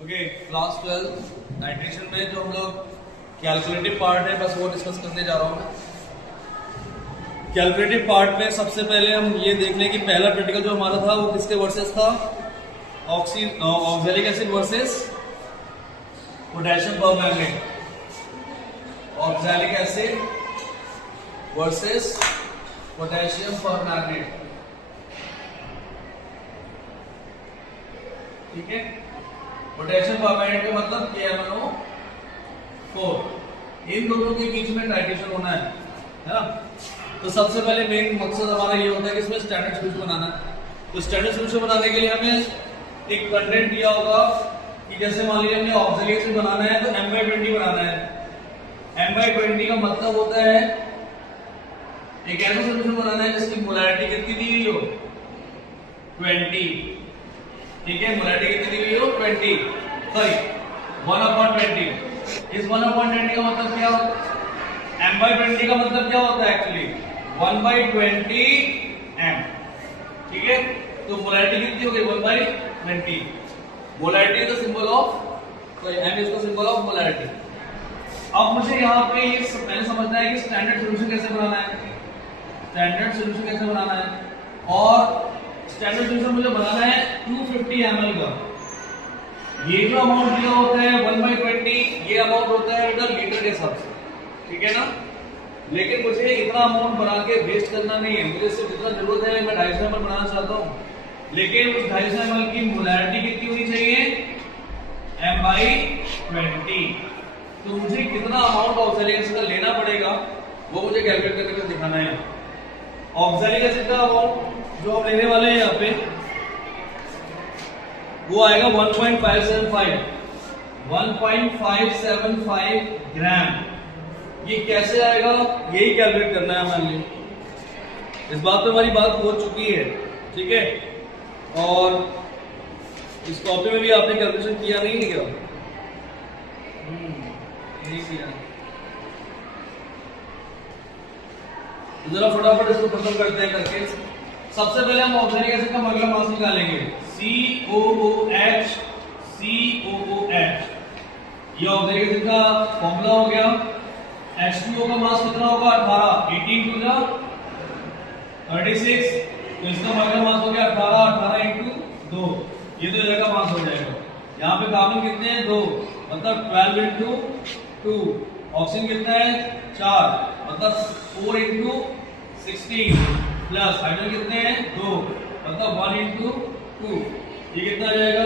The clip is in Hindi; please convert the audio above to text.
ओके, क्लास 12 नाइट्रेशन में जो हम लोग कैलकुलेटिव पार्ट है बस वो डिस्कस करने जा रहा हूँ मैं। कैलकुलेटिव पार्ट में सबसे पहले हम ये देख लें कि पहला प्रैक्टिकल जो हमारा था वो किसके वर्सेस था, oxalic acid versus potassium permanganate, oxalic acid versus potassium permanganate. ठीक है, पोटेशियम परमैंगनेट का मतलब KMnO4, इन दोनों के बीच में टाइट्रेशन होना है ना। तो सबसे पहले मेन मकसद हमारा ये होता है कि इसमें स्टैंडर्ड सॉल्यूशन बनाना है। तो स्टैंडर्ड सॉल्यूशन बनाने के लिए हमें एक कंटेंट दिया होगा कि जैसे मान लीजिए हमें ऑक्सैलिक एसिड बनाना है तो M/20 बनाना है। M/20 का मतलब होता है एक ऐसा सॉल्यूशन बनाना है जिसकी मोलैरिटी कितनी दी हुई हो, 20। ठीक है, मोलैरिटी कितनी दी हुई हो, 20, सॉरी 1/20। इस 1/20 का मतलब क्या होता है, M/20 का मतलब क्या होता है एक्चुअली 1/20 M। ठीक है, तो मोलैरिटी कितनी हो गई 1/20। Molarity is the symbol of, sorry M is the symbol of molarity. अब मुझे यहाँ पे ये पहले समझना है कि स्टैंडर्ड सॉल्यूशन कैसे बनाना है, स्टैंडर्ड सॉल्यूशन कैसे बनाना है। और स्टैंडर्ड सॉल्यूशन मुझे बनाना है 250 ml का। ये जो अमाउंट दिया होता है 1/20, ये अमाउंट होता है इधर लीटर के हिसाब से, ठीक है ना। लेकिन मुझे इतना अमाउंट बना के वेस्ट करना नहीं है, मुझे सिर्फ इतना जरूरत है, मैं 250 ml बनाना चाहता हूँ। लेकिन उस 250 ml की मोलैरिटी कितनी होनी चाहिए, M/20। तो मुझे कितना अमाउंट ऑक्सैलिक एसिड का लेना पड़ेगा वो मुझे कैलकुलेट करके दिखाना है। ऑक्सैलिक एसिड का अमाउंट जो हम लेने वाले हैं यहाँ पे वो आएगा 1.575 ग्राम। ये कैसे आएगा यही कैलकुलेट करना है हमारे लिए। इस बात पे हमारी बात हो चुकी है, ठीक है। और इस कॉपी में भी आपने कैलकुलेशन किया नहीं है क्या? नहीं किया। जरा फटाफट इसको खत्म करते हैं करके। सबसे पहले हम ऑक्सैलिक एसिड का मोलर मास निकालेंगे, COOH। ये ऑक्सैलिक एसिड का फॉर्मूला हो गया। H2O का मास कितना होगा, 18, 18 टू 36। तो इसका मोलर मास हो गया 18 इंटू 2, ये 2 जगह मास हो जाएगा। यहाँ पे कार्बन कितने हैं, 2, मतलब 12 इंटू 2। ऑक्सीजन कितना है, 4, मतलब 4 इंटू 16, प्लस हाइड्रोजन कितने हैं, 2, मतलब 1 इंटू 2। ये कितना आ जाएगा